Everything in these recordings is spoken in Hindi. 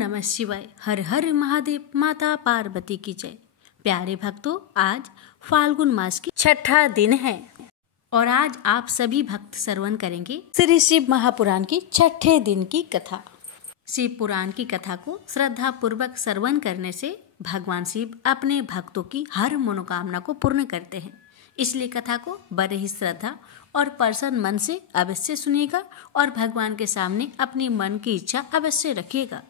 नमः शिवाय। हर हर महादेव। माता पार्वती की जय। प्यारे भक्तों, आज फाल्गुन मास की छठा दिन है और आज आप सभी भक्त श्रवण करेंगे श्री शिव महापुराण की छठे दिन की कथा। शिव पुराण की कथा को श्रद्धा पूर्वक श्रवण करने से भगवान शिव अपने भक्तों की हर मनोकामना को पूर्ण करते हैं। इसलिए कथा को बड़े ही श्रद्धा और प्रसन्न मन से अवश्य सुनिएगा और भगवान के सामने अपने मन की इच्छा अवश्य रखिएगा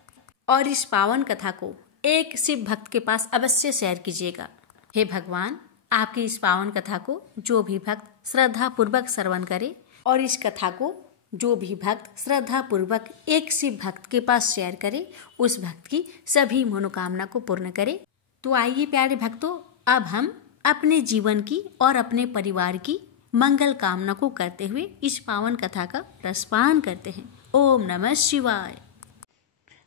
और इस पावन कथा को एक शिव भक्त के पास अवश्य शेयर कीजिएगा। हे भगवान, आपकी इस पावन कथा को जो भी भक्त श्रद्धा पूर्वक श्रवण करे और इस कथा को जो भी भक्त श्रद्धा पूर्वक एक शिव भक्त के पास शेयर करे, उस भक्त की सभी मनोकामना को पूर्ण करे। तो आइए प्यारे भक्तों, अब हम अपने जीवन की और अपने परिवार की मंगल कामना को करते हुए इस पावन कथा का रसपान करते हैं। ओम नमः शिवाय।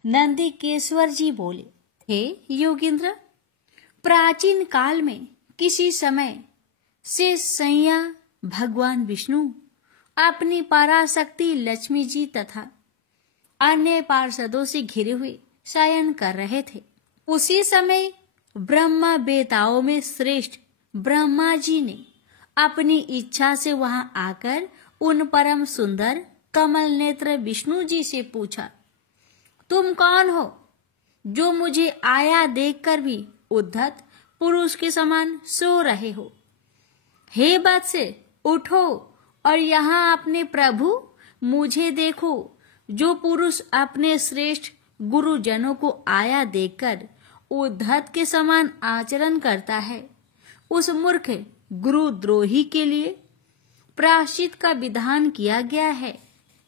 नंदीकेश्वर जी बोले, हे योगींद्र, प्राचीन काल में किसी समय से सैया भगवान विष्णु अपनी पराशक्ति लक्ष्मी जी तथा अन्य पार्षदों से घिरे हुए शयन कर रहे थे। उसी समय ब्रह्मा बेताओं में श्रेष्ठ ब्रह्मा जी ने अपनी इच्छा से वहां आकर उन परम सुंदर कमल नेत्र विष्णु जी से पूछा, तुम कौन हो जो मुझे आया देखकर भी उद्धत पुरुष के समान सो रहे हो? हे वत्स, उठो और यहाँ अपने प्रभु मुझे देखो, जो पुरुष अपने श्रेष्ठ गुरुजनों को आया देखकर उद्धत के समान आचरण करता है, उस मूर्ख गुरुद्रोही के लिए प्रायश्चित का विधान किया गया है।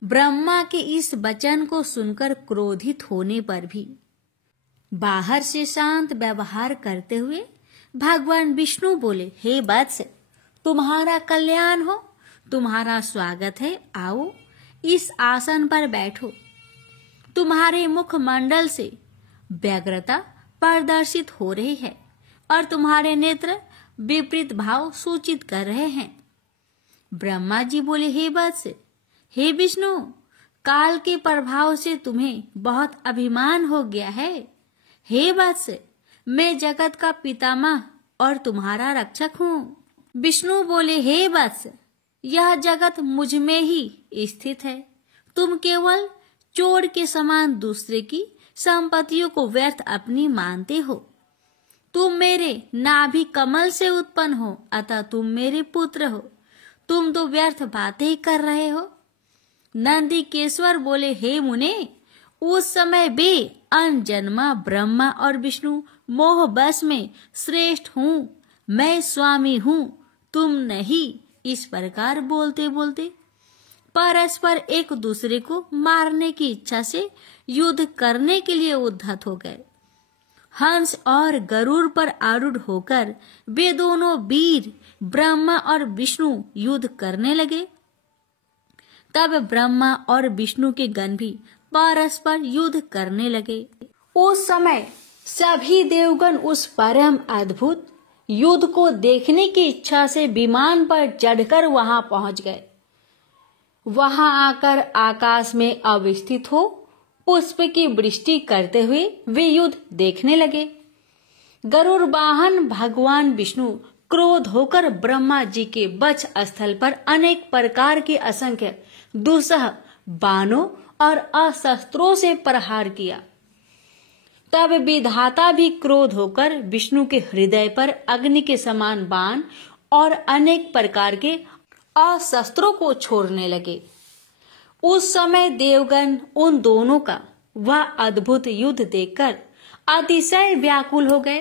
ब्रह्मा के इस वचन को सुनकर क्रोधित होने पर भी बाहर से शांत व्यवहार करते हुए भगवान विष्णु बोले, हे वत्स, तुम्हारा कल्याण हो, तुम्हारा स्वागत है, आओ इस आसन पर बैठो। तुम्हारे मुखमंडल से व्यग्रता प्रदर्शित हो रही है और तुम्हारे नेत्र विपरीत भाव सूचित कर रहे हैं। ब्रह्मा जी बोले, हे वत्स, हे विष्णु, काल के प्रभाव से तुम्हें बहुत अभिमान हो गया है। हे वत्स, मैं जगत का पितामह और तुम्हारा रक्षक हूँ। विष्णु बोले, हे वत्स, यह जगत मुझ में ही स्थित है। तुम केवल चोर के समान दूसरे की संपत्तियों को व्यर्थ अपनी मानते हो। तुम मेरे नाभि कमल से उत्पन्न हो, अतः तुम मेरे पुत्र हो। तुम तो व्यर्थ बातें कर रहे हो। नंदीकेश्वर बोले, हे मुने, उस समय वे अनजन्मा ब्रह्मा और विष्णु मोह बस में श्रेष्ठ हूँ, मैं स्वामी हूँ, तुम नहीं। इस प्रकार बोलते बोलते परस्पर एक दूसरे को मारने की इच्छा से युद्ध करने के लिए उद्धत हो गए। हंस और गरुड़ पर आरूढ़ होकर वे दोनों वीर ब्रह्मा और विष्णु युद्ध करने लगे। तब ब्रह्मा और विष्णु के गण भी परस्पर युद्ध करने लगे। उस समय सभी देवगण उस परम अद्भुत युद्ध को देखने की इच्छा से विमान पर चढ़कर वहां पहुंच गए। वहां आकर आकाश में अवस्थित हो पुष्प की वृष्टि करते हुए वे युद्ध देखने लगे। गरुड़ वाहन भगवान विष्णु क्रोध होकर ब्रह्मा जी के वक्ष स्थल पर अनेक प्रकार के असंख्य दुस्सह बाणों और अस्त्रों से प्रहार किया। तब विधाता भी क्रोध होकर विष्णु के हृदय पर अग्नि के समान बाण और अनेक प्रकार के अस्त्रों को छोड़ने लगे। उस समय देवगण उन दोनों का वह अद्भुत युद्ध देखकर अतिशय व्याकुल हो गए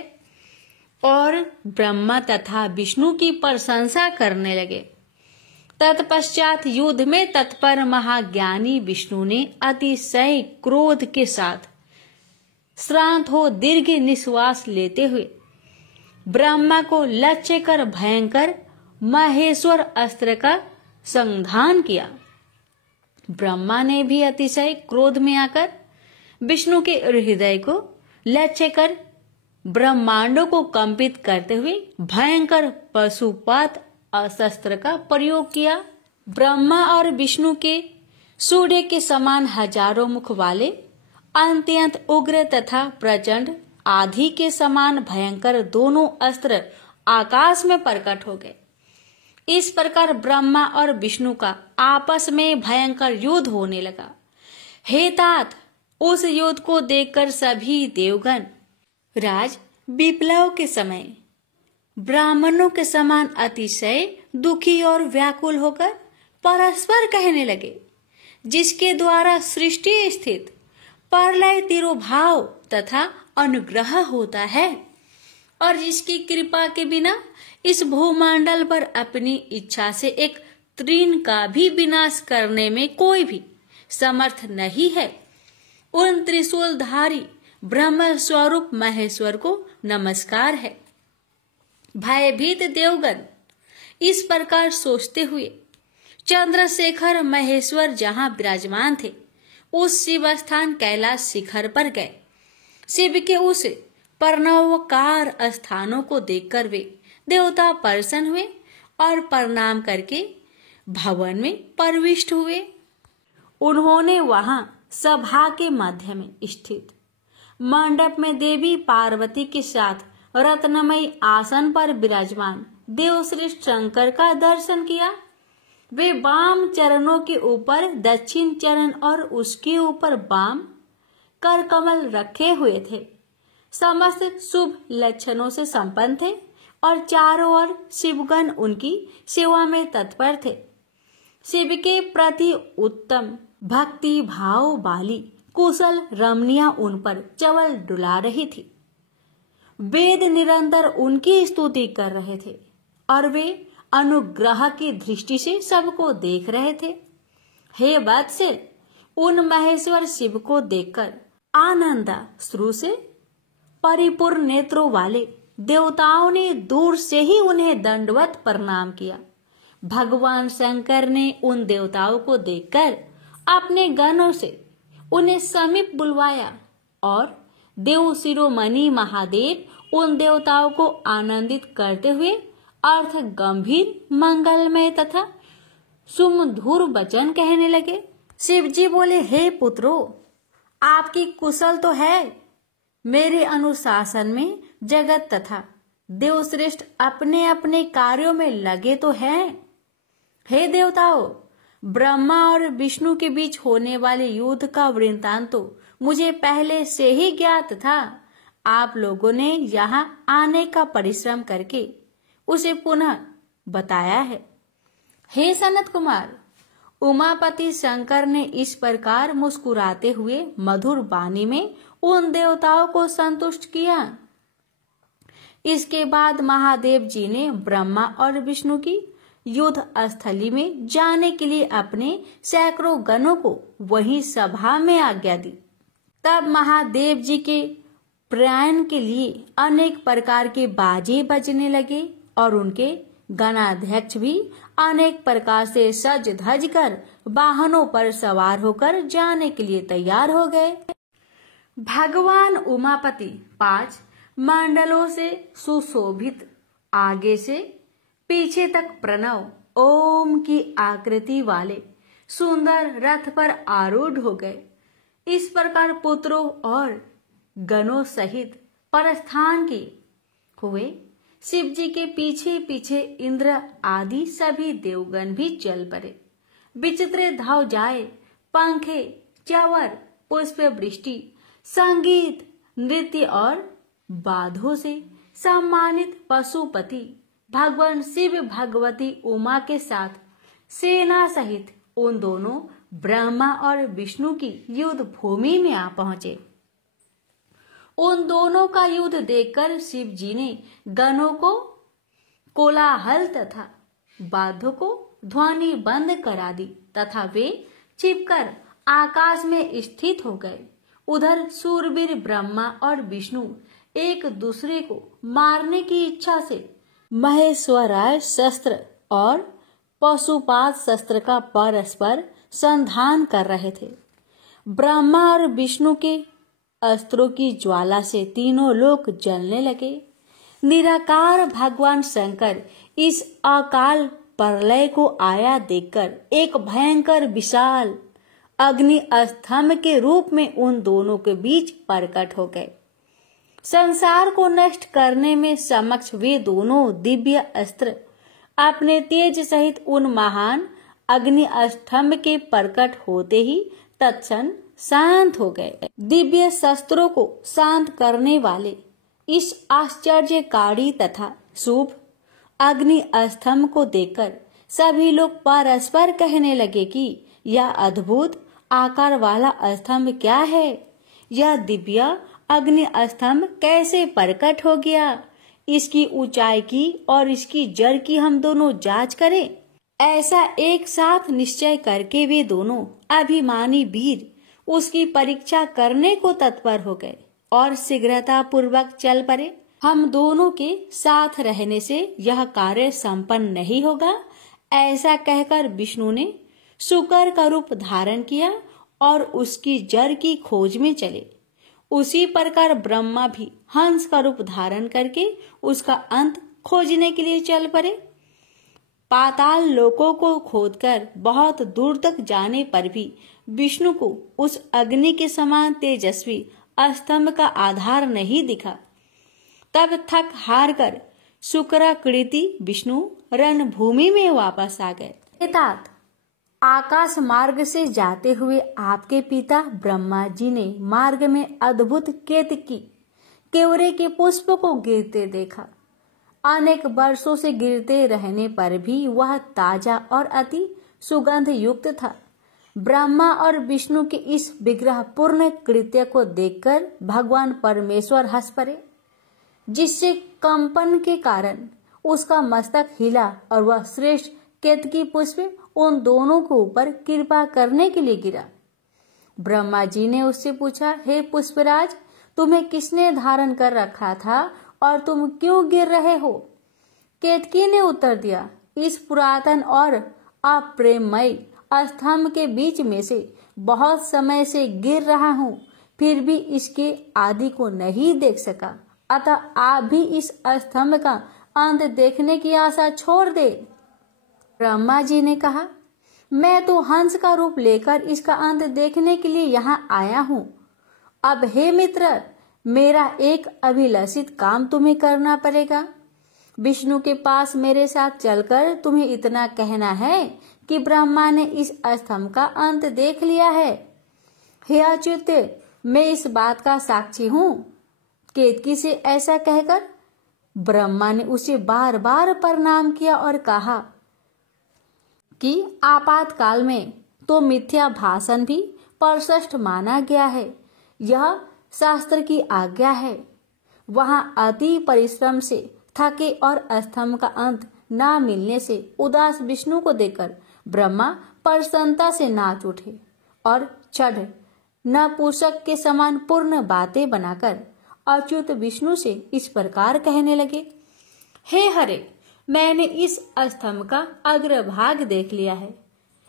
और ब्रह्मा तथा विष्णु की प्रशंसा करने लगे। तत्पश्चात युद्ध में तत्पर महाज्ञानी विष्णु ने अतिशय क्रोध के साथ श्रांत हो दीर्घ निश्वास लेते हुए ब्रह्मा को लक्ष्य कर भयंकर महेश्वर अस्त्र का संधान किया। ब्रह्मा ने भी अतिशय क्रोध में आकर विष्णु के हृदय को लक्ष्य कर ब्रह्मांडों को कंपित करते हुए भयंकर पशुपात अस्त्र का प्रयोग किया। ब्रह्मा और विष्णु के सूर्य के समान हजारों मुख वाले अत्यंत उग्र तथा प्रचंड आंधी के समान भयंकर दोनों अस्त्र आकाश में प्रकट हो गए। इस प्रकार ब्रह्मा और विष्णु का आपस में भयंकर युद्ध होने लगा। हे तात, उस युद्ध को देखकर सभी देवगण राज विप्लव के समय ब्राह्मणों के समान अतिशय दुखी और व्याकुल होकर परस्पर कहने लगे, जिसके द्वारा सृष्टि स्थित प्रलय तिरोभाव तथा अनुग्रह होता है और जिसकी कृपा के बिना इस भूमंडल पर अपनी इच्छा से एक तृण का भी विनाश करने में कोई भी समर्थ नहीं है, उन त्रिशूलधारी ब्रह्म स्वरूप महेश्वर को नमस्कार है। भयभीत देवगण इस प्रकार सोचते हुए चंद्रशेखर महेश्वर जहां विराजमान थे उस शिव स्थान कैलाश शिखर पर गए। शिव के उस प्रणवकार स्थानों को देखकर वे देवता प्रसन्न हुए और प्रणाम करके भवन में प्रविष्ट हुए। उन्होंने वहां सभा के मध्य में स्थित मंडप में देवी पार्वती के साथ रत्नमयी आसन पर विराजमान देवश्रेष्ठ शंकर का दर्शन किया। वे वाम चरणों के ऊपर दक्षिण चरण और उसके ऊपर वाम कर कमल रखे हुए थे। समस्त शुभ लक्षणों से संपन्न थे और चारों ओर शिवगण उनकी सेवा में तत्पर थे। शिव के प्रति उत्तम भक्ति भाव वाली कुशल रमणियां उन पर चवल डुला रही थी। वेद निरंतर उनकी स्तुति कर रहे थे और वे अनुग्रह की दृष्टि से सबको देख रहे थे। हे वत्स, उन महेश्वर शिव को देखकर आनंदाश्रु से परिपूर्ण नेत्रों वाले देवताओं ने दूर से ही उन्हें दंडवत प्रणाम किया। भगवान शंकर ने उन देवताओं को देखकर अपने गणों से उन्हें समीप बुलवाया और देव शिरोमणि महादेव उन देवताओं को आनंदित करते हुए अर्थ गंभीर मंगलमय तथा सुमधुर वचन कहने लगे। शिव जी बोले, हे पुत्रों, आपकी कुशल तो है। मेरे अनुशासन में जगत तथा देवश्रेष्ठ अपने अपने कार्यों में लगे तो हैं। हे देवताओं, ब्रह्मा और विष्णु के बीच होने वाले युद्ध का वृत्तांत तो मुझे पहले से ही ज्ञात था। आप लोगों ने यहाँ आने का परिश्रम करके उसे पुनः बताया है। हे सनत कुमार, उमापति शंकर ने इस प्रकार मुस्कुराते हुए मधुर वाणी में उन देवताओं को संतुष्ट किया। इसके बाद महादेव जी ने ब्रह्मा और विष्णु की युद्ध स्थली में जाने के लिए अपने सैकड़ों गणों को वहीं सभा में आज्ञा दी। तब महादेव जी के प्रयाण के लिए अनेक प्रकार के बाजे बजने लगे और उनके गणाध्यक्ष भी अनेक प्रकार से सज धज कर वाहनों पर सवार होकर जाने के लिए तैयार हो गए। भगवान उमापति 5 मंडलों से सुशोभित आगे से पीछे तक प्रणव ओम की आकृति वाले सुंदर रथ पर आरूढ़ हो गए। इस प्रकार पुत्रों और गणों सहित प्रस्थान किए हुए शिव जी के पीछे पीछे इंद्र आदि सभी देवगण भी चल पड़े। विचित्र ध्वजाएं, पंखे, चवर, पुष्प वृष्टि, संगीत, नृत्य और बाधों से सम्मानित पशुपति भगवान शिव भगवती उमा के साथ सेना सहित उन दोनों ब्रह्मा और विष्णु की युद्ध भूमि में आ पहुंचे। उन दोनों का युद्ध देखकर शिव जी ने गणों को कोलाहल तथा बाधों को ध्वनि बंद करा दी तथा वे छिपकर आकाश में स्थित हो गए। उधर सूरवीर ब्रह्मा और विष्णु एक दूसरे को मारने की इच्छा से महेश्वराय शस्त्र और पशुपात शस्त्र का परस्पर संधान कर रहे थे। ब्रह्मा और विष्णु के अस्त्रों की ज्वाला से तीनों लोक जलने लगे। निराकार भगवान शंकर इस अकाल प्रलय को आया देखकर एक भयंकर विशाल अग्नि स्तंभ के रूप में उन दोनों के बीच प्रकट हो गए। संसार को नष्ट करने में समक्ष वे दोनों दिव्य अस्त्र अपने तेज सहित उन महान अग्नि स्तंभ के प्रकट होते ही तत्क्षण शांत हो गए। दिव्य शस्त्रों को शांत करने वाले इस आश्चर्यकारी तथा शुभ अग्नि स्तंभ को देखकर सभी लोग परस्पर कहने लगे कि यह अद्भुत आकार वाला स्तंभ क्या है? यह दिव्य अग्नि स्तंभ कैसे प्रकट हो गया? इसकी ऊंचाई की और इसकी जड़ की हम दोनों जांच करें। ऐसा एक साथ निश्चय करके वे दोनों अभिमानी वीर उसकी परीक्षा करने को तत्पर हो गए और शीघ्रता पूर्वक चल पड़े। हम दोनों के साथ रहने से यह कार्य संपन्न नहीं होगा, ऐसा कहकर विष्णु ने शुकर का रूप धारण किया और उसकी जड़ की खोज में चले। उसी प्रकार ब्रह्मा भी हंस का रूप धारण करके उसका अंत खोजने के लिए चल पड़े। पाताल लोकों को खोदकर बहुत दूर तक जाने पर भी विष्णु को उस अग्नि के समान तेजस्वी स्तंभ का आधार नहीं दिखा। तब थक हार कर शुक्राकृति विष्णु रणभूमि में वापस आ गए। तात आकाश मार्ग से जाते हुए आपके पिता ब्रह्मा जी ने मार्ग में अद्भुत केतकी केवरे के पुष्प को गिरते देखा। अनेक वर्षों से गिरते रहने पर भी वह ताजा और अति सुगंध युक्त था। ब्रह्मा और विष्णु के इस विग्रह पूर्ण कृत्य को देखकर भगवान परमेश्वर हंस पड़े, जिससे कंपन के कारण उसका मस्तक हिला और वह श्रेष्ठ केतकी पुष्प उन दोनों के ऊपर कृपा करने के लिए गिरा। ब्रह्मा जी ने उससे पूछा, हे पुष्पराज, तुम्हें किसने धारण कर रखा था और तुम क्यों गिर रहे हो? केतकी ने उत्तर दिया, इस पुरातन और अप्रेममय स्तंभ के बीच में से बहुत समय से गिर रहा हूँ, फिर भी इसके आदि को नहीं देख सका, अतः आप भी इस स्तंभ का अंत देखने की आशा छोड़ दे। ब्रह्मा जी ने कहा, मैं तो हंस का रूप लेकर इसका अंत देखने के लिए यहाँ आया हूँ। अब हे मित्र, मेरा एक अभिलषित काम तुम्हें करना पड़ेगा। विष्णु के पास मेरे साथ चलकर तुम्हें इतना कहना है कि ब्रह्मा ने इस स्तंभ का अंत देख लिया है। हे अच्युत, मैं इस बात का साक्षी हूँ। केतकी से ऐसा कहकर ब्रह्मा ने उसे बार बार प्रणाम किया और कहा कि आपातकाल में तो मिथ्या भाषण भी प्रशस्त माना गया है, यह शास्त्र की आज्ञा है। वहां अति परिश्रम से थके और स्तंभ का अंत न मिलने से उदास विष्णु को देखकर ब्रह्मा प्रसन्नता से नाच उठे और चढ़ नपुंसक के समान पूर्ण बातें बनाकर अच्युत विष्णु से इस प्रकार कहने लगे, हे हरे, मैंने इस स्तंभ का अग्रभाग देख लिया है,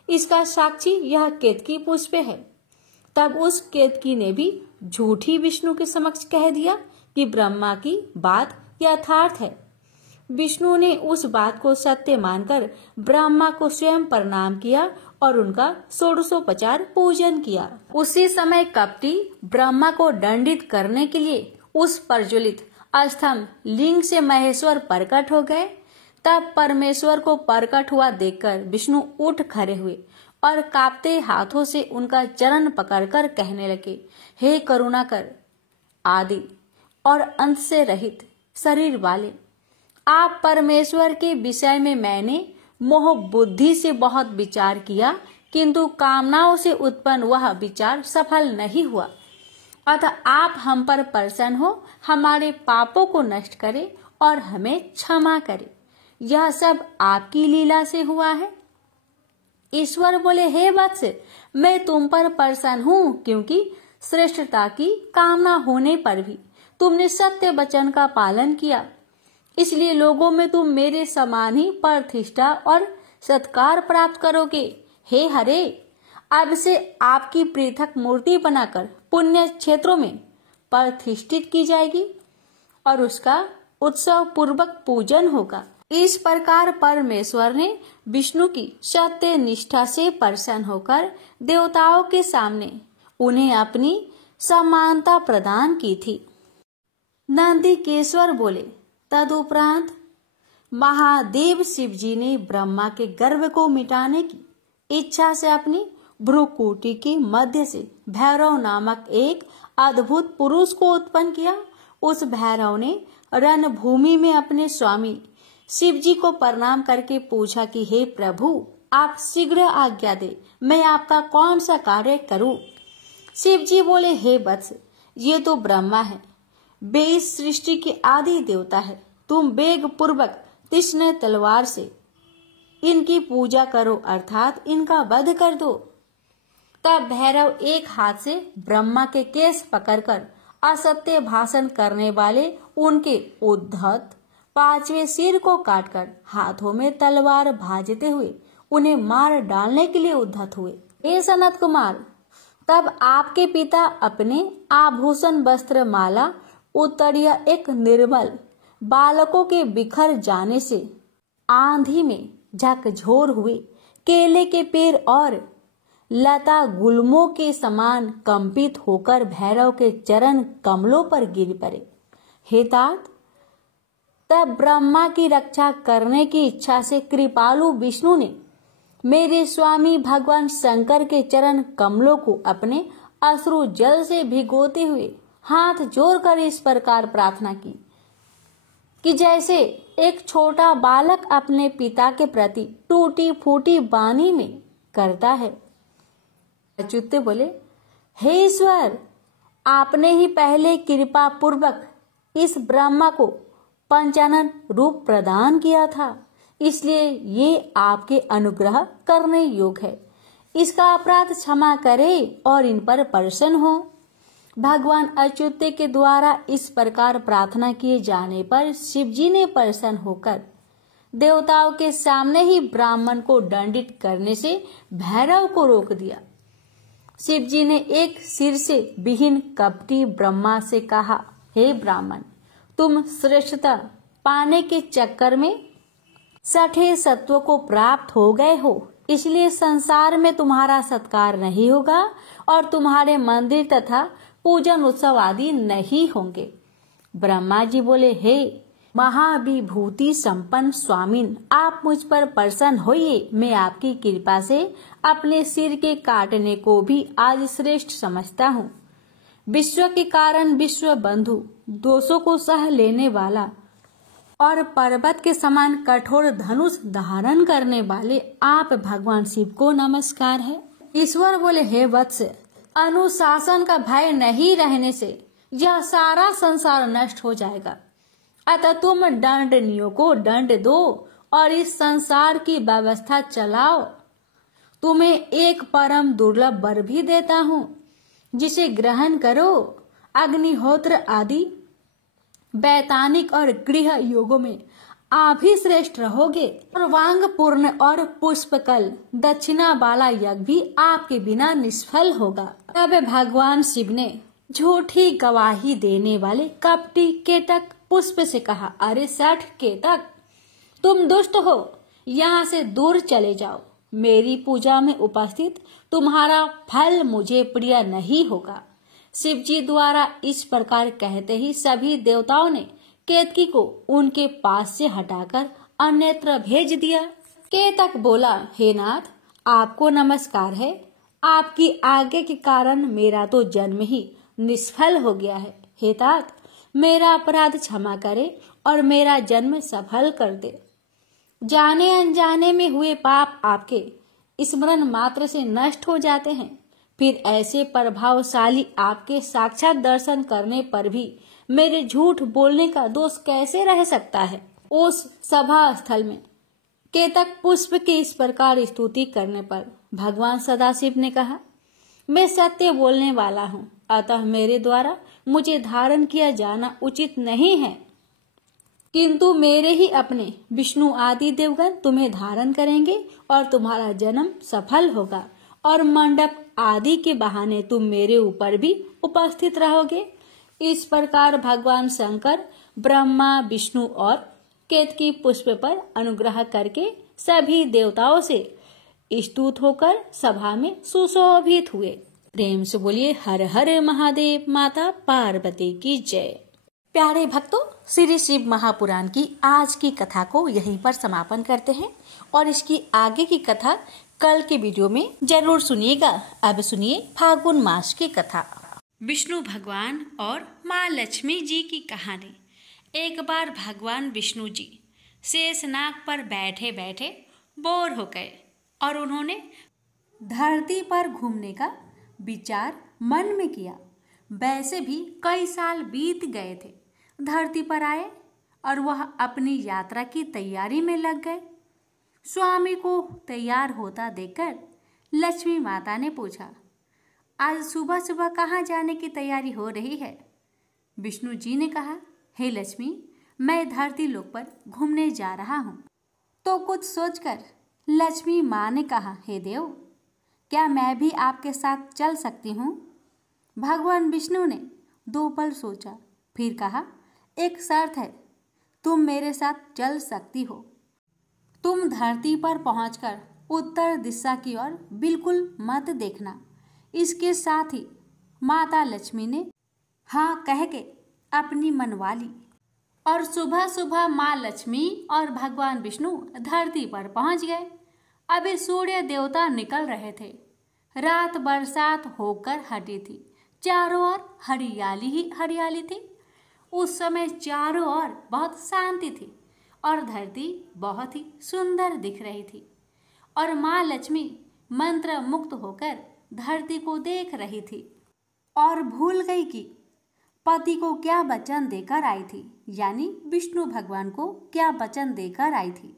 इसका साक्षी यह केतकी पुष्प है। तब उस केतकी ने भी झूठी विष्णु के समक्ष कह दिया कि ब्रह्मा की बात यथार्थ है। विष्णु ने उस बात को सत्य मानकर ब्रह्मा को स्वयं प्रणाम किया और उनका षोडशोपचार पूजन किया। उसी समय कपटी ब्रह्मा को दंडित करने के लिए उस प्रज्वलित स्तंभ लिंग से महेश्वर प्रकट हो गए। तब परमेश्वर को प्रकट हुआ देखकर विष्णु उठ खड़े हुए और कांपते हाथों से उनका चरण पकड़कर कहने लगे, हे करुणाकर, आदि और अंत से रहित शरीर वाले, आप परमेश्वर के विषय में मैंने मोह बुद्धि से बहुत विचार किया, किंतु कामनाओं से उत्पन्न वह विचार सफल नहीं हुआ। अतः आप हम पर प्रसन्न हो, हमारे पापों को नष्ट करें और हमें क्षमा करें। यह सब आपकी लीला से हुआ है। ईश्वर बोले, हे वत्स, मैं तुम पर प्रसन्न हूँ, क्योंकि श्रेष्ठता की कामना होने पर भी तुमने सत्य वचन का पालन किया। इसलिए लोगों में तुम मेरे समान ही प्रतिष्ठा और सत्कार प्राप्त करोगे। हे हरे, अब से आपकी पृथक मूर्ति बनाकर पुण्य क्षेत्रों में प्रतिष्ठित की जाएगी और उसका उत्सव पूर्वक पूजन होगा। इस प्रकार परमेश्वर ने विष्णु की सत्य निष्ठा से प्रसन्न होकर देवताओं के सामने उन्हें अपनी समानता प्रदान की थी। नंदीकेश्वर बोले, तदुपरांत महादेव शिव जी ने ब्रह्मा के गर्व को मिटाने की इच्छा से अपनी भ्रुकुटी के मध्य से भैरव नामक एक अद्भुत पुरुष को उत्पन्न किया। उस भैरव ने रणभूमि में अपने स्वामी शिव जी को प्रणाम करके पूछा कि हे प्रभु, आप शीघ्र आज्ञा दे, मैं आपका कौन सा कार्य करूं। शिव जी बोले, हे वत्स, ये तो ब्रह्मा है, वे इस सृष्टि के आदि देवता है। तुम वेग पूर्वक तीक्ष्ण तलवार से इनकी पूजा करो, अर्थात इनका वध कर दो। तब भैरव एक हाथ से ब्रह्मा के केस पकड़कर असत्य भाषण करने वाले उनके उद्धत 5वें सिर को काटकर हाथों में तलवार भाजते हुए उन्हें मार डालने के लिए उद्धत हुए। हे सनत कुमार, तब आपके पिता अपने आभूषण वस्त्र माला उत्तरीय एक निर्बल बालकों के बिखर जाने से आंधी में झकझोर हुए केले के पेड़ और लता गुल्मों के समान कंपित होकर भैरव के चरण कमलों पर गिर पड़े। हे तात, तब ब्रह्मा की रक्षा करने की इच्छा से कृपालु विष्णु ने मेरे स्वामी भगवान शंकर के चरण कमलों को अपने अश्रु जल से भिगोते हुए हाथ जोड़कर इस प्रकार प्रार्थना की कि जैसे एक छोटा बालक अपने पिता के प्रति टूटी फूटी वाणी में करता है। अच्युत बोले, हे ईश्वर, आपने ही पहले कृपा पूर्वक इस ब्रह्मा को पंचानन रूप प्रदान किया था, इसलिए ये आपके अनुग्रह करने योग्य है। इसका अपराध क्षमा करे और इन पर प्रसन्न हो। भगवान अच्युत के द्वारा इस प्रकार प्रार्थना किए जाने पर शिव जी ने प्रसन्न होकर देवताओं के सामने ही ब्राह्मण को दंडित करने से भैरव को रोक दिया। शिव जी ने एक सिर से विहीन कपटी ब्रह्मा से कहा, हे ब्राह्मण, तुम श्रेष्ठता पाने के चक्कर में सठे सत्व को प्राप्त हो गए हो, इसलिए संसार में तुम्हारा सत्कार नहीं होगा और तुम्हारे मंदिर तथा पूजन उत्सव आदि नहीं होंगे। ब्रह्मा जी बोले, हे महाविभूति संपन्न स्वामिन, आप मुझ पर प्रसन्न होइए। मैं आपकी कृपा से अपने सिर के काटने को भी आज श्रेष्ठ समझता हूँ। विश्व के कारण विश्व बंधु, दोषों को सह लेने वाला और पर्वत के समान कठोर धनुष धारण करने वाले आप भगवान शिव को नमस्कार है। ईश्वर बोले, हे वत्स, अनुशासन का भय नहीं रहने से यह सारा संसार नष्ट हो जाएगा। अतः तुम दंडनियों को दंड दो और इस संसार की व्यवस्था चलाओ। तुम्हें एक परम दुर्लभ वर भी देता हूँ, जिसे ग्रहण करो। अग्निहोत्र आदि वैतानिक और गृह योगों में आप ही श्रेष्ठ रहोगे और वांग पूर्ण और पुष्पकल दक्षिणा वाला यज्ञ भी आपके बिना निष्फल होगा। तब भगवान शिव ने झूठी गवाही देने वाले कपटी केतक पुष्प से कहा, अरे सठ केतक, तुम दुष्ट हो, यहाँ से दूर चले जाओ। मेरी पूजा में उपस्थित तुम्हारा फल मुझे प्रिय नहीं होगा। शिव जी द्वारा इस प्रकार कहते ही सभी देवताओं ने केतकी को उनके पास से हटाकर अन्यत्र भेज दिया। केतक बोला, हे नाथ, आपको नमस्कार है। आपकी आज्ञा के कारण मेरा तो जन्म ही निष्फल हो गया है। हे तात, मेरा अपराध क्षमा करे और मेरा जन्म सफल कर दे। जाने अनजाने में हुए पाप आपके स्मरण मात्र से नष्ट हो जाते हैं। फिर ऐसे प्रभावशाली आपके साक्षात दर्शन करने पर भी मेरे झूठ बोलने का दोष कैसे रह सकता है। उस सभा स्थल में केतक पुष्प की इस प्रकार स्तुति करने पर भगवान सदाशिव ने कहा, मैं सत्य बोलने वाला हूँ, अतः मेरे द्वारा मुझे धारण किया जाना उचित नहीं है, किंतु मेरे ही अपने विष्णु आदि देवगण तुम्हें धारण करेंगे और तुम्हारा जन्म सफल होगा और मंडप आदि के बहाने तुम मेरे ऊपर भी उपस्थित रहोगे। इस प्रकार भगवान शंकर, ब्रह्मा, विष्णु और केतकी पुष्प पर अनुग्रह करके सभी देवताओं से स्तुत होकर सभा में सुशोभित हुए। प्रेम से बोलिए हर हर महादेव, माता पार्वती की जय। प्यारे भक्तों, श्री शिव महापुराण की आज की कथा को यहीं पर समापन करते हैं और इसकी आगे की कथा कल के वीडियो में जरूर सुनिएगा। अब सुनिए फागुन मास की कथा। विष्णु भगवान और माँ लक्ष्मी जी की कहानी। एक बार भगवान विष्णु जी शेषनाग पर बैठे बैठे बोर हो गए और उन्होंने धरती पर घूमने का विचार मन में किया। वैसे भी कई साल बीत गए थे। धरती पर आए और वह अपनी यात्रा की तैयारी में लग गए। स्वामी को तैयार होता देखकर लक्ष्मी माता ने पूछा, आज सुबह सुबह कहाँ जाने की तैयारी हो रही है? विष्णु जी ने कहा, हे लक्ष्मी, मैं धरती लोक पर घूमने जा रहा हूँ। तो कुछ सोचकर लक्ष्मी माँ ने कहा, हे देव, क्या मैं भी आपके साथ चल सकती हूँ? भगवान विष्णु ने 2 पल सोचा, फिर कहा, एक शर्त है, तुम मेरे साथ चल सकती हो। तुम धरती पर पहुंचकर उत्तर दिशा की ओर बिल्कुल मत देखना। इसके साथ ही माता लक्ष्मी ने हाँ कह के अपनी मनवा ली और सुबह सुबह माँ लक्ष्मी और भगवान विष्णु धरती पर पहुंच गए। अभी सूर्य देवता निकल रहे थे। रात बरसात होकर हटी थी। चारों ओर हरियाली ही हरियाली थी। उस समय चारों ओर बहुत शांति थी और धरती बहुत ही सुंदर दिख रही थी और माँ लक्ष्मी मंत्र मुक्त होकर धरती को देख रही थी और भूल गई कि पति को क्या वचन देकर आई थी, यानी विष्णु भगवान को क्या वचन देकर आई थी।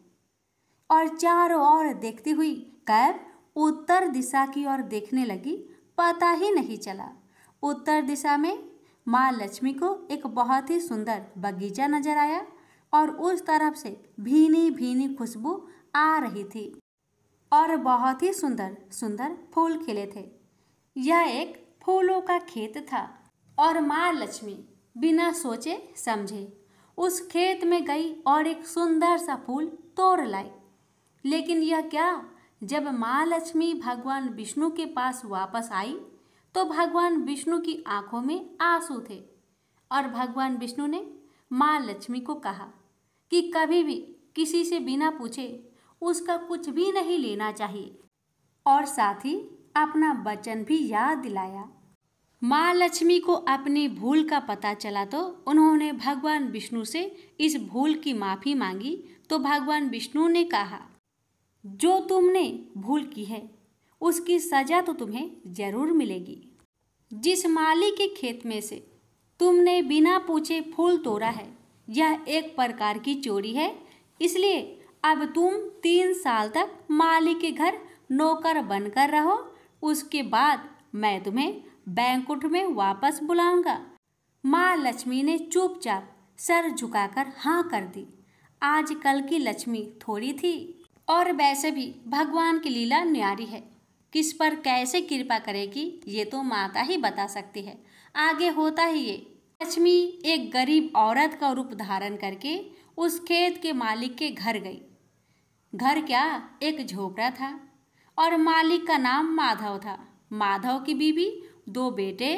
और चारों ओर देखती हुई कब उत्तर दिशा की ओर देखने लगी, पता ही नहीं चला। उत्तर दिशा में माँ लक्ष्मी को एक बहुत ही सुंदर बगीचा नजर आया और उस तरफ से भीनी भीनी खुशबू आ रही थी और बहुत ही सुंदर सुंदर फूल खिले थे। यह एक फूलों का खेत था और माँ लक्ष्मी बिना सोचे समझे उस खेत में गई और एक सुंदर सा फूल तोड़ लाई। लेकिन यह क्या, जब माँ लक्ष्मी भगवान विष्णु के पास वापस आई तो भगवान विष्णु की आंखों में आंसू थे और भगवान विष्णु ने माँ लक्ष्मी को कहा कि कभी भी किसी से बिना पूछे उसका कुछ भी नहीं लेना चाहिए और साथ ही अपना वचन भी याद दिलाया। माँ लक्ष्मी को अपनी भूल का पता चला तो उन्होंने भगवान विष्णु से इस भूल की माफ़ी मांगी। तो भगवान विष्णु ने कहा, जो तुमने भूल की है उसकी सजा तो तुम्हें जरूर मिलेगी। जिस माली के खेत में से तुमने बिना पूछे फूल तोड़ा है, यह एक प्रकार की चोरी है। इसलिए अब तुम 3 साल तक माली के घर नौकर बनकर रहो। उसके बाद मैं तुम्हें बैंकुट में वापस बुलाऊंगा। माँ लक्ष्मी ने चुपचाप सर झुकाकर हाँ कर दी। आजकल की लक्ष्मी थोड़ी थी और वैसे भी भगवान की लीला न्यारी है। किस पर कैसे कृपा करेगी ये तो माता ही बता सकती है। आगे होता ही ये, लक्ष्मी एक गरीब औरत का रूप धारण करके उस खेत के मालिक के घर गई। घर क्या, एक झोपड़ा था और मालिक का नाम माधव था। माधव की बीवी, 2 बेटे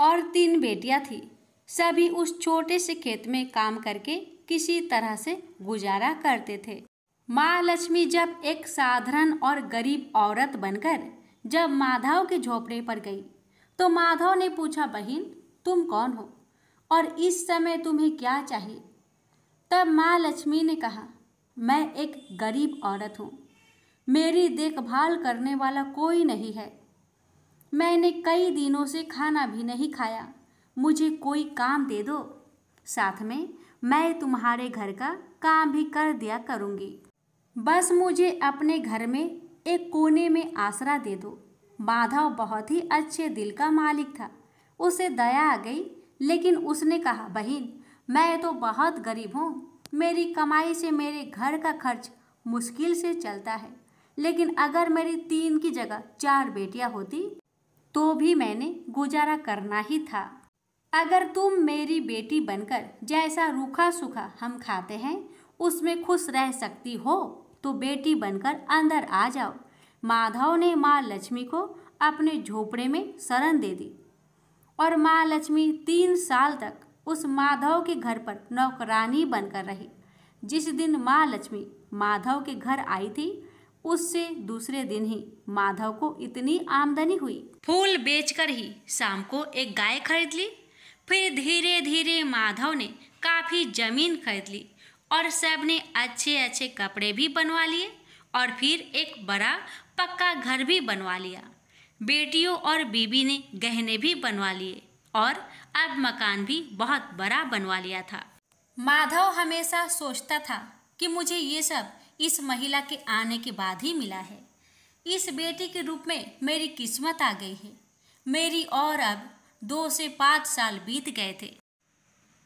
और 3 बेटियां थी। सभी उस छोटे से खेत में काम करके किसी तरह से गुजारा करते थे। माँ लक्ष्मी जब एक साधारण और गरीब औरत बनकर जब माधव के झोपड़े पर गई तो माधव ने पूछा, बहन तुम कौन हो और इस समय तुम्हें क्या चाहिए? तब माँ लक्ष्मी ने कहा, मैं एक गरीब औरत हूँ। मेरी देखभाल करने वाला कोई नहीं है। मैंने कई दिनों से खाना भी नहीं खाया। मुझे कोई काम दे दो, साथ में मैं तुम्हारे घर का काम भी कर दिया करूँगी। बस मुझे अपने घर में एक कोने में आसरा दे दो। माधव बहुत ही अच्छे दिल का मालिक था। उसे दया आ गई, लेकिन उसने कहा, बहन मैं तो बहुत गरीब हूँ। मेरी कमाई से मेरे घर का खर्च मुश्किल से चलता है। लेकिन अगर मेरी 3 की जगह 4 बेटियां होती तो भी मैंने गुजारा करना ही था। अगर तुम मेरी बेटी बनकर जैसा रूखा सूखा हम खाते हैं उसमें खुश रह सकती हो तो बेटी बनकर अंदर आ जाओ। माधव ने माँ लक्ष्मी को अपने झोपड़े में शरण दे दी और माँ लक्ष्मी 3 साल तक उस माधव के घर पर नौकरानी बनकर रही। जिस दिन माँ लक्ष्मी माधव के घर आई थी उससे दूसरे दिन ही माधव को इतनी आमदनी हुई, फूल बेचकर ही शाम को एक गाय खरीद ली। फिर धीरे धीरे माधव ने काफी जमीन खरीद ली और सबने अच्छे अच्छे कपड़े भी बनवा लिए और फिर एक बड़ा पक्का घर भी बनवा लिया। बेटियों और बीबी ने गहने भी बनवा लिए और अब मकान भी बहुत बड़ा बनवा लिया था। माधव हमेशा सोचता था कि मुझे ये सब इस महिला के आने के बाद ही मिला है। इस बेटी के रूप में मेरी किस्मत आ गई है। मेरी और अब 2 से 5 साल बीत गए थे।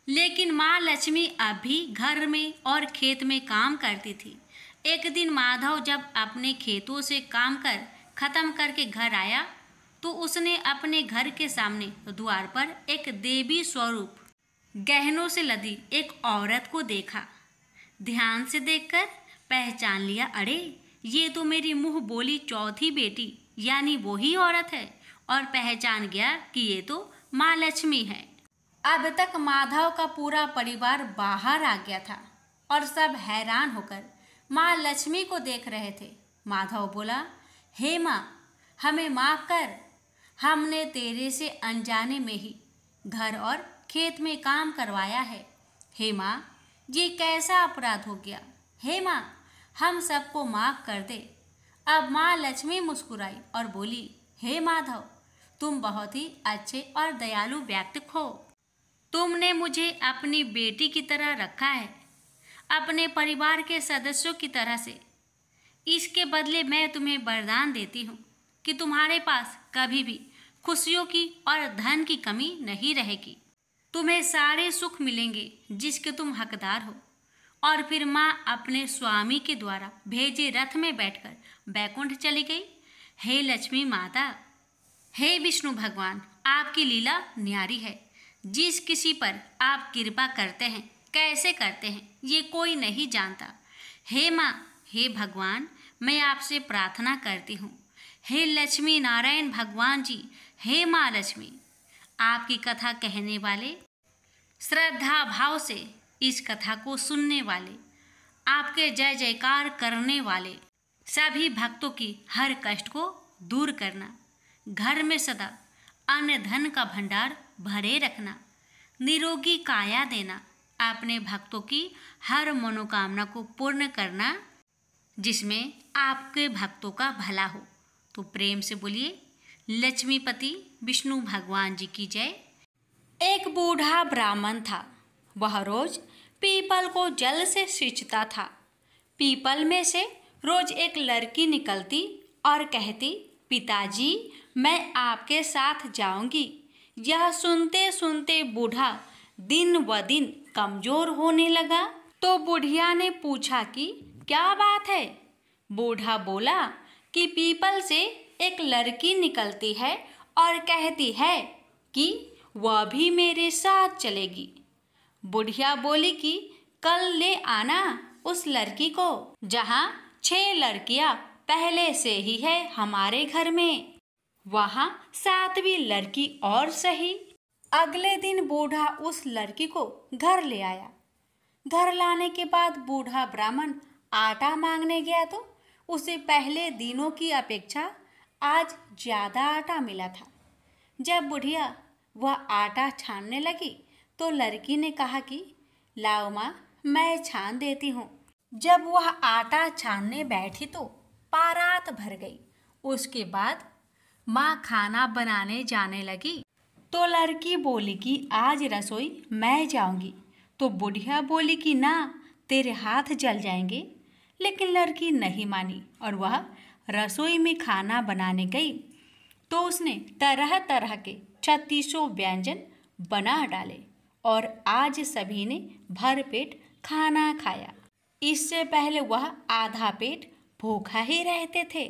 लेकिन माँ लक्ष्मी अब भी घर में और खेत में काम करती थी। एक दिन माधव जब अपने खेतों से काम कर खत्म करके घर आया तो उसने अपने घर के सामने द्वार पर एक देवी स्वरूप गहनों से लदी एक औरत को देखा। ध्यान से देखकर पहचान लिया, अरे ये तो मेरी मुंह बोली चौथी बेटी यानी वही औरत है, और पहचान गया कि ये तो माँ लक्ष्मी है। अब तक माधव का पूरा परिवार बाहर आ गया था और सब हैरान होकर माँ लक्ष्मी को देख रहे थे। माधव बोला, हे माँ, हमें माफ कर, हमने तेरे से अनजाने में ही घर और खेत में काम करवाया है। हे माँ, ये कैसा अपराध हो गया। हे माँ, हम सबको माफ कर दे। अब माँ लक्ष्मी मुस्कुराई और बोली, हे माधव, तुम बहुत ही अच्छे और दयालु व्यक्ति हो। तुमने मुझे अपनी बेटी की तरह रखा है, अपने परिवार के सदस्यों की तरह से। इसके बदले मैं तुम्हें वरदान देती हूँ कि तुम्हारे पास कभी भी खुशियों की और धन की कमी नहीं रहेगी। तुम्हें सारे सुख मिलेंगे जिसके तुम हकदार हो। और फिर माँ अपने स्वामी के द्वारा भेजे रथ में बैठकर बैकुंठ चली गई। हे लक्ष्मी माता, हे विष्णु भगवान, आपकी लीला न्यारी है। जिस किसी पर आप कृपा करते हैं, कैसे करते हैं, ये कोई नहीं जानता। हे माँ, हे भगवान, मैं आपसे प्रार्थना करती हूँ। हे लक्ष्मी नारायण भगवान जी, हे माँ लक्ष्मी, आपकी कथा कहने वाले, श्रद्धा भाव से इस कथा को सुनने वाले, आपके जय जयकार करने वाले सभी भक्तों की हर कष्ट को दूर करना, घर में सदा अन्न धन का भंडार भरे रखना, निरोगी काया देना, अपने भक्तों की हर मनोकामना को पूर्ण करना जिसमें आपके भक्तों का भला हो। तो प्रेम से बोलिए, लक्ष्मीपति विष्णु भगवान जी की जय। एक बूढ़ा ब्राह्मण था। वह रोज पीपल को जल से सींचता था। पीपल में से रोज एक लड़की निकलती और कहती, पिताजी, मैं आपके साथ जाऊंगी। यह सुनते सुनते बूढ़ा दिन व दिन कमजोर होने लगा। तो बुढ़िया ने पूछा कि क्या बात है। बूढ़ा बोला कि पीपल से एक लड़की निकलती है और कहती है कि वह भी मेरे साथ चलेगी। बुढ़िया बोली कि कल ले आना उस लड़की को, जहाँ 6 लड़कियां पहले से ही है हमारे घर में, वहाँ 7वीं लड़की और सही। अगले दिन बूढ़ा उस लड़की को घर ले आया। घर लाने के बाद बूढ़ा ब्राह्मण आटा मांगने गया तो उसे पहले दिनों की अपेक्षा आज ज्यादा आटा मिला था। जब बुढ़िया वह आटा छानने लगी तो लड़की ने कहा कि लाओ माँ, मैं छान देती हूँ। जब वह आटा छानने बैठी तो पारात भर गई। उसके बाद माँ खाना बनाने जाने लगी तो लड़की बोली कि आज रसोई मैं जाऊंगी। तो बुढ़िया बोली कि ना, तेरे हाथ जल जाएंगे। लेकिन लड़की नहीं मानी और वह रसोई में खाना बनाने गई तो उसने तरह तरह के 36 व्यंजन बना डाले और आज सभी ने भर पेट खाना खाया। इससे पहले वह आधा पेट भूखा ही रहते थे।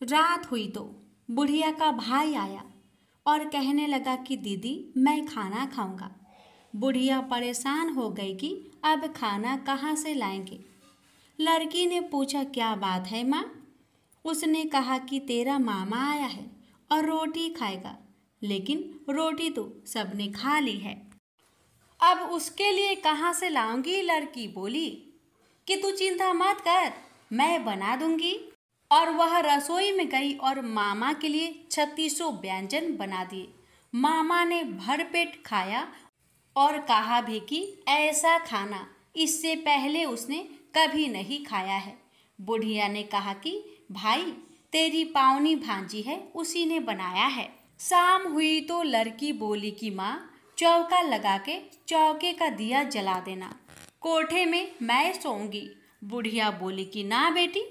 रात हुई तो बुढ़िया का भाई आया। और कहने लगा कि दीदी मैं खाना खाऊंगा। बुढ़िया परेशान हो गई कि अब खाना कहाँ से लाएंगे। लड़की ने पूछा क्या बात है माँ। उसने कहा कि तेरा मामा आया है और रोटी खाएगा, लेकिन रोटी तो सबने खा ली है, अब उसके लिए कहाँ से लाऊंगी। लड़की बोली कि तू चिंता मत कर, मैं बना दूंगी। और वह रसोई में गई और मामा के लिए 3600 व्यंजन बना दिए। मामा ने भरपेट खाया और कहा भी कि ऐसा खाना इससे पहले उसने कभी नहीं खाया है। बुढ़िया ने कहा कि भाई तेरी पावनी भांजी है, उसी ने बनाया है। शाम हुई तो लड़की बोली कि माँ चौका लगा के चौके का दिया जला देना, कोठे में मैं सोऊंगी। बुढ़िया बोली कि ना बेटी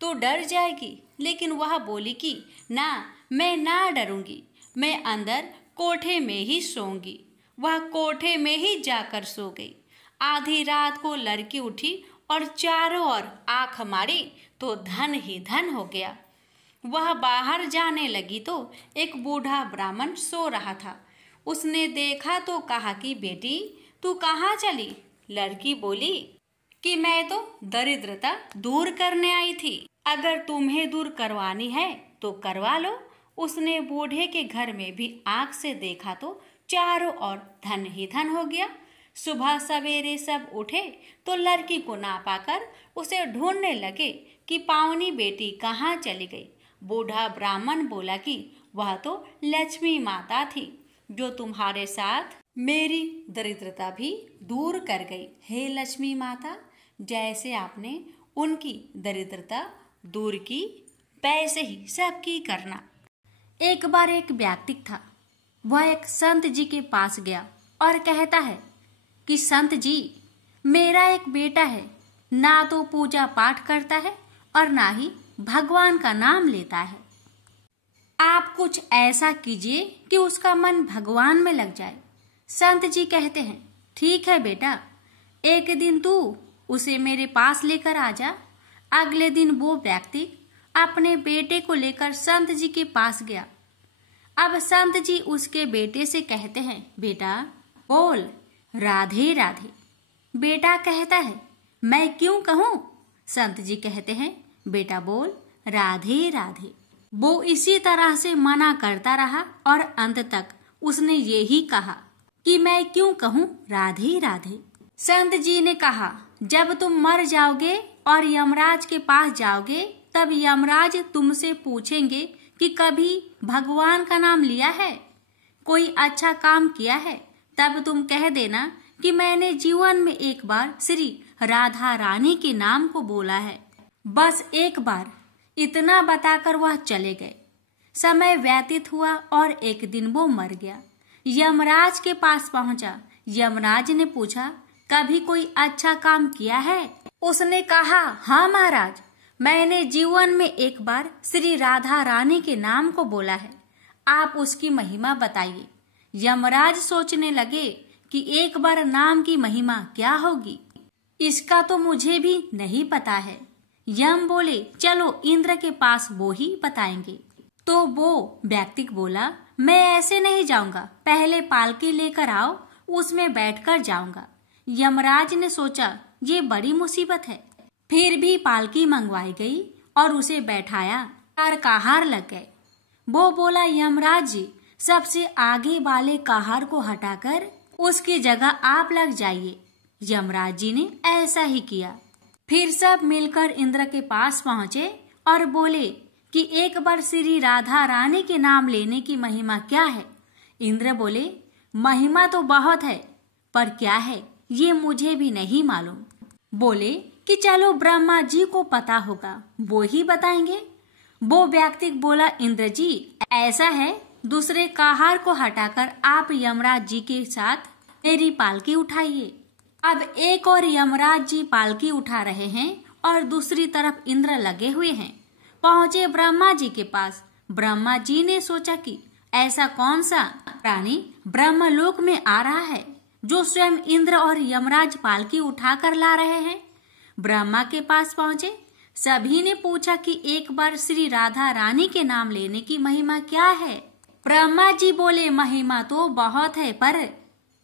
तो डर जाएगी, लेकिन वह बोली कि ना मैं ना डरूंगी, मैं अंदर कोठे में ही सोऊंगी। वह कोठे में ही जाकर सो गई। आधी रात को लड़की उठी और चारों ओर आंख मारी तो धन ही धन हो गया। वह बाहर जाने लगी तो एक बूढ़ा ब्राह्मण सो रहा था। उसने देखा तो कहा कि बेटी तू कहाँ चली। लड़की बोली कि मैं तो दरिद्रता दूर करने आई थी, अगर तुम्हें दूर करवानी है तो करवा लो। उसने बूढ़े के घर में भी आंख से देखा तो चारों ओर धन ही धन हो गया। सुबह सवेरे सब उठे तो लड़की को ना पाकर उसे ढूंढने लगे कि पावनी बेटी कहाँ चली गई। बूढ़ा ब्राह्मण बोला कि वह तो लक्ष्मी माता थी, जो तुम्हारे साथ मेरी दरिद्रता भी दूर कर गई। हे लक्ष्मी माता, जैसे आपने उनकी दरिद्रता दूर की, वैसे ही सबकी करना। एक बार एक व्यक्ति था, वह एक संत जी के पास गया और कहता है कि संत जी, मेरा एक बेटा है, ना तो पूजा पाठ करता है और ना ही भगवान का नाम लेता है। आप कुछ ऐसा कीजिए कि उसका मन भगवान में लग जाए। संत जी कहते हैं ठीक है बेटा, एक दिन तू उसे मेरे पास लेकर आ जा। अगले दिन वो व्यक्ति अपने बेटे को लेकर संत जी के पास गया। अब संत जी उसके बेटे से कहते हैं बेटा बोल राधे राधे। बेटा कहता है मैं क्यों कहूँ। संत जी कहते हैं बेटा बोल राधे राधे। वो इसी तरह से मना करता रहा और अंत तक उसने यही कहा कि मैं क्यों कहूँ राधे राधे। संत जी ने कहा जब तुम मर जाओगे और यमराज के पास जाओगे, तब यमराज तुमसे पूछेंगे कि कभी भगवान का नाम लिया है, कोई अच्छा काम किया है, तब तुम कह देना कि मैंने जीवन में एक बार श्री राधा रानी के नाम को बोला है, बस एक बार। इतना बताकर वह चले गए। समय व्यतीत हुआ और एक दिन वो मर गया। यमराज के पास पहुंचा। यमराज ने पूछा कभी कोई अच्छा काम किया है। उसने कहा हाँ महाराज, मैंने जीवन में एक बार श्री राधा रानी के नाम को बोला है, आप उसकी महिमा बताइए। यमराज सोचने लगे कि एक बार नाम की महिमा क्या होगी, इसका तो मुझे भी नहीं पता है। यम बोले चलो इंद्र के पास वो ही बताएंगे। तो वो व्यक्ति बोला मैं ऐसे नहीं जाऊंगा, पहले पालकी लेकर आओ, उसमें बैठकर जाऊंगा। यमराज ने सोचा ये बड़ी मुसीबत है। फिर भी पालकी मंगवाई गई और उसे बैठाया। कहार लग गए। वो बोला यमराज जी, सबसे आगे वाले कहार को हटाकर उसकी जगह आप लग जाइए। यमराज जी ने ऐसा ही किया। फिर सब मिलकर इंद्र के पास पहुंचे और बोले कि एक बार श्री राधा रानी के नाम लेने की महिमा क्या है। इंद्र बोले महिमा तो बहुत है, पर क्या है ये मुझे भी नहीं मालूम। बोले कि चलो ब्रह्मा जी को पता होगा, वो ही बताएंगे। वो व्यक्ति बोला इंद्र जी ऐसा है, दूसरे कहार को हटाकर आप यमराज जी के साथ मेरी पालकी उठाइए। अब एक और यमराज जी पालकी उठा रहे हैं और दूसरी तरफ इंद्र लगे हुए हैं। पहुंचे ब्रह्मा जी के पास। ब्रह्मा जी ने सोचा कि ऐसा कौन सा प्राणी ब्रह्मलोक में आ रहा है जो स्वयं इंद्र और यमराज पालकी उठाकर ला रहे हैं। ब्रह्मा के पास पहुंचे। सभी ने पूछा कि एक बार श्री राधा रानी के नाम लेने की महिमा क्या है। ब्रह्मा जी बोले, महिमा तो बहुत है, पर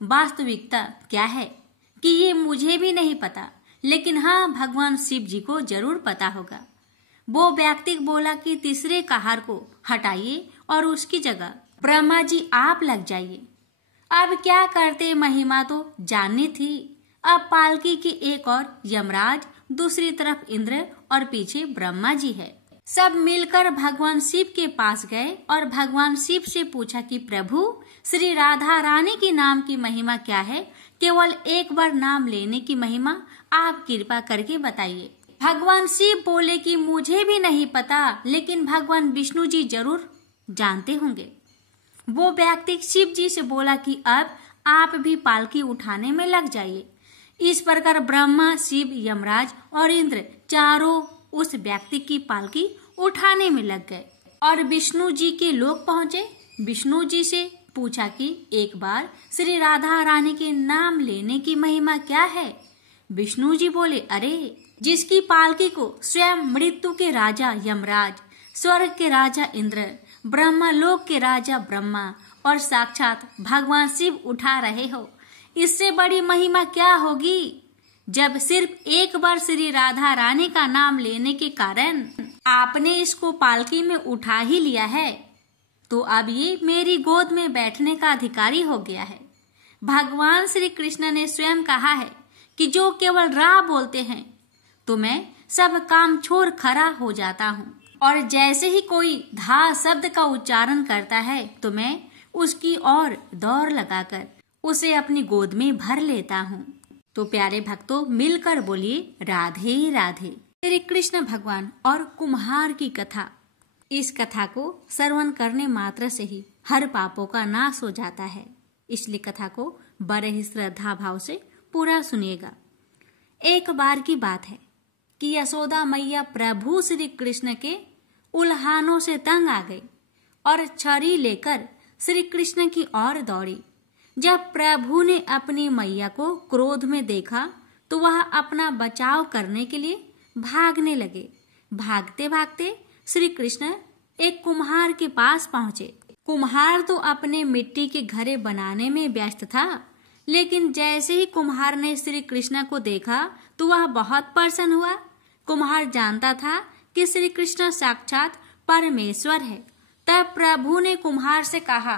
वास्तविकता क्या है कि ये मुझे भी नहीं पता, लेकिन हाँ, भगवान शिव जी को जरूर पता होगा। वो व्यक्ति बोला कि तीसरे कहार को हटाइए और उसकी जगह ब्रह्मा जी आप लग जाइए। अब क्या करते, महिमा तो जाननी थी। अब पालकी की एक और यमराज, दूसरी तरफ इंद्र और पीछे ब्रह्मा जी है। सब मिलकर भगवान शिव के पास गए और भगवान शिव से पूछा कि प्रभु, श्री राधा रानी की नाम की महिमा क्या है? केवल एक बार नाम लेने की महिमा आप कृपा करके बताइए। भगवान शिव बोले कि मुझे भी नहीं पता, लेकिन भगवान विष्णु जी जरूर जानते होंगे। वो व्यक्ति शिव जी से बोला कि अब आप भी पालकी उठाने में लग जाइए। इस प्रकार ब्रह्मा, शिव, यमराज और इंद्र चारों उस व्यक्ति की पालकी उठाने में लग गए और विष्णु जी के लोग पहुंचे। विष्णु जी से पूछा कि एक बार श्री राधा रानी के नाम लेने की महिमा क्या है? विष्णु जी बोले, अरे, जिसकी पालकी को स्वयं मृत्यु के राजा यमराज, स्वर्ग के राजा इंद्र, ब्रह्मा लोक के राजा ब्रह्मा और साक्षात भगवान शिव उठा रहे हो, इससे बड़ी महिमा क्या होगी? जब सिर्फ एक बार श्री राधा रानी का नाम लेने के कारण आपने इसको पालकी में उठा ही लिया है, तो अब ये मेरी गोद में बैठने का अधिकारी हो गया है। भगवान श्री कृष्ण ने स्वयं कहा है कि जो केवल रा बोलते हैं तो मैं सब काम छोड़ खड़ा हो जाता हूँ, और जैसे ही कोई धा शब्द का उच्चारण करता है तो मैं उसकी ओर दौड़ लगाकर उसे अपनी गोद में भर लेता हूँ। तो प्यारे भक्तों, मिलकर बोलिए राधे राधे। श्री कृष्ण भगवान और कुम्हार की कथा। इस कथा को श्रवण करने मात्र से ही हर पापों का नाश हो जाता है, इसलिए कथा को बड़े ही श्रद्धा भाव से पूरा सुनिएगा। एक बार की बात है कि यशोदा मैया प्रभु श्री कृष्ण के उल्हानों से तंग आ गई और छड़ी लेकर श्री कृष्ण की ओर दौड़ी। जब प्रभु ने अपनी मैया को क्रोध में देखा तो वह अपना बचाव करने के लिए भागने लगे। भागते भागते श्री कृष्ण एक कुम्हार के पास पहुंचे। कुम्हार तो अपने मिट्टी के घड़े बनाने में व्यस्त था, लेकिन जैसे ही कुम्हार ने श्री कृष्ण को देखा तो वह बहुत प्रसन्न हुआ। कुम्हार जानता था कि श्री कृष्ण साक्षात परमेश्वर है। तब प्रभु ने कुम्हार से कहा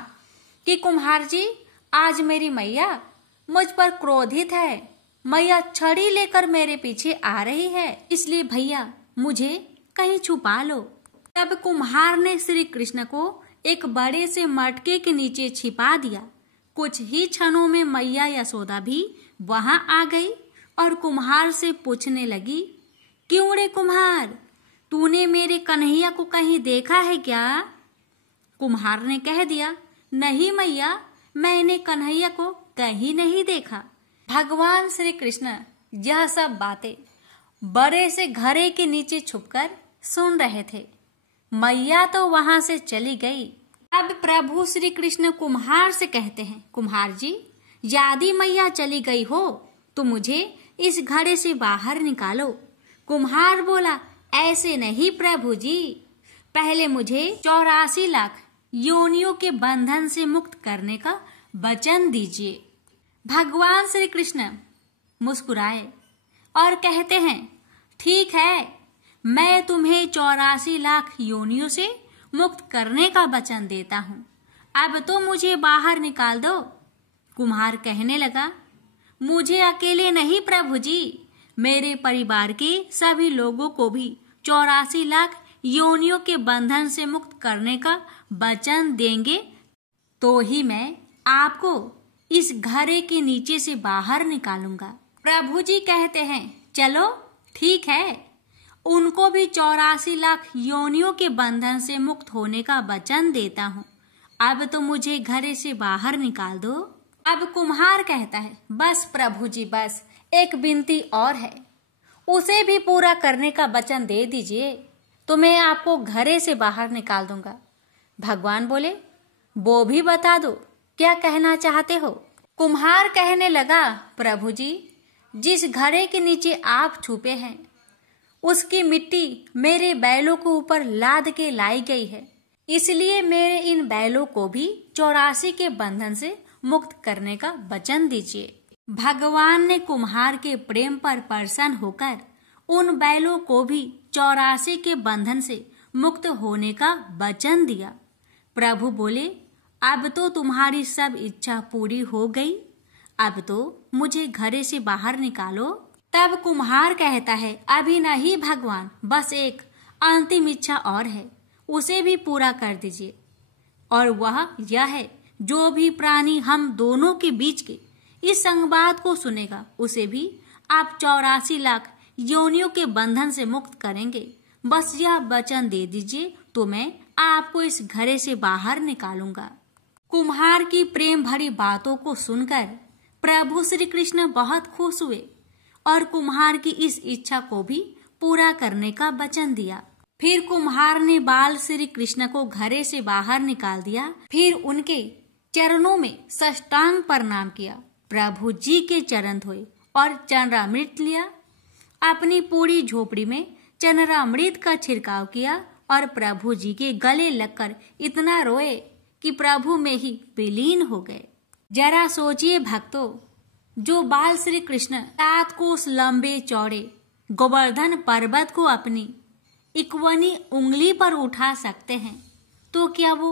कि कुम्हार जी, आज मेरी मैया मुझ पर क्रोधित है। मैया छड़ी लेकर मेरे पीछे आ रही है, इसलिए भैया मुझे कहीं छुपा लो। तब कुम्हार ने श्री कृष्ण को एक बड़े से मटके के नीचे छिपा दिया। कुछ ही क्षणों में मैया यशोदा भी वहां आ गई और कुम्हार से पूछने लगी, क्यों रे कुम्हार, तूने मेरे कन्हैया को कहीं देखा है क्या? कुम्हार ने कह दिया, नहीं मैया, मैंने कन्हैया को कहीं नहीं देखा। भगवान श्री कृष्ण यह सब बातें बड़े से घड़े के नीचे छुपकर सुन रहे थे। मैया तो वहां से चली गई। अब प्रभु श्री कृष्ण कुम्हार से कहते हैं, कुम्हार जी, यदि मैया चली गई हो तो मुझे इस घड़े से बाहर निकालो। कुम्हार बोला, ऐसे नहीं प्रभु जी, पहले मुझे 84 लाख योनियों के बंधन से मुक्त करने का वचन दीजिए। भगवान श्री कृष्ण मुस्कुराए और कहते हैं, ठीक है, मैं तुम्हें 84 लाख योनियों से मुक्त करने का वचन देता हूँ। अब तो मुझे बाहर निकाल दो। कुम्हार कहने लगा, मुझे अकेले नहीं प्रभु जी, मेरे परिवार के सभी लोगों को भी 84 लाख योनियों के बंधन से मुक्त करने का वचन देंगे तो ही मैं आपको इस घड़े के नीचे से बाहर निकालूंगा। प्रभु जी कहते हैं, चलो ठीक है, उनको भी 84 लाख योनियों के बंधन से मुक्त होने का वचन देता हूँ। अब तो मुझे घड़े से बाहर निकाल दो। अब कुम्हार कहता है, बस प्रभु जी, बस एक विनती और है, उसे भी पूरा करने का वचन दे दीजिए तो मैं आपको घड़े से बाहर निकाल दूंगा। भगवान बोले, वो भी बता दो, क्या कहना चाहते हो? कुम्हार कहने लगा, प्रभु जी, जिस घड़े के नीचे आप छुपे हैं उसकी मिट्टी मेरे बैलों के ऊपर लाद के लाई गई है, इसलिए मेरे इन बैलों को भी 84 के बंधन से मुक्त करने का वचन दीजिए। भगवान ने कुम्हार के प्रेम पर प्रसन्न होकर उन बैलों को भी 84 के बंधन से मुक्त होने का वचन दिया। प्रभु बोले, अब तो तुम्हारी सब इच्छा पूरी हो गई, अब तो मुझे घरे से बाहर निकालो। तब कुम्हार कहता है, अभी नहीं भगवान, बस एक अंतिम इच्छा और है, उसे भी पूरा कर दीजिए। और वह यह है, जो भी प्राणी हम दोनों के बीच के इस संवाद को सुनेगा, उसे भी आप 84 लाख योनियों के बंधन से मुक्त करेंगे। बस यह वचन दे दीजिए तो मैं आपको इस घरे से बाहर निकालूंगा। कुम्हार की प्रेम भरी बातों को सुनकर प्रभु श्री कृष्ण बहुत खुश हुए और कुम्हार की इस इच्छा को भी पूरा करने का वचन दिया। फिर कुम्हार ने बाल श्री कृष्ण को घरे से बाहर निकाल दिया। फिर उनके चरणों में साष्टांग प्रणाम किया। प्रभु जी के चरण धोए और चरणामृत लिया। अपनी पूरी झोपड़ी में चरणामृत का छिड़काव किया और प्रभु जी के गले लगकर इतना रोए कि प्रभु में ही विलीन हो गए। जरा सोचिए भक्तों, जो बाल श्री कृष्ण 7 कोस लंबे चौड़े गोवर्धन पर्वत को अपनी इक्वनी उंगली पर उठा सकते हैं, तो क्या वो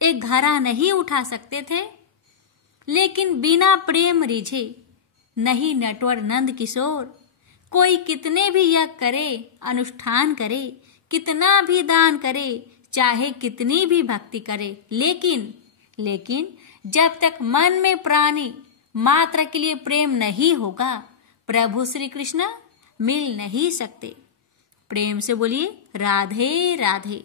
एक घड़ा नहीं उठा सकते थे? लेकिन बिना प्रेम रिझे नहीं नटवर नंद किशोर। कोई कितने भी यज्ञ करे, अनुष्ठान करे, कितना भी दान करे, चाहे कितनी भी भक्ति करे, लेकिन जब तक मन में प्राणी मात्र के लिए प्रेम नहीं होगा, प्रभु श्री कृष्ण मिल नहीं सकते। प्रेम से बोलिए राधे राधे।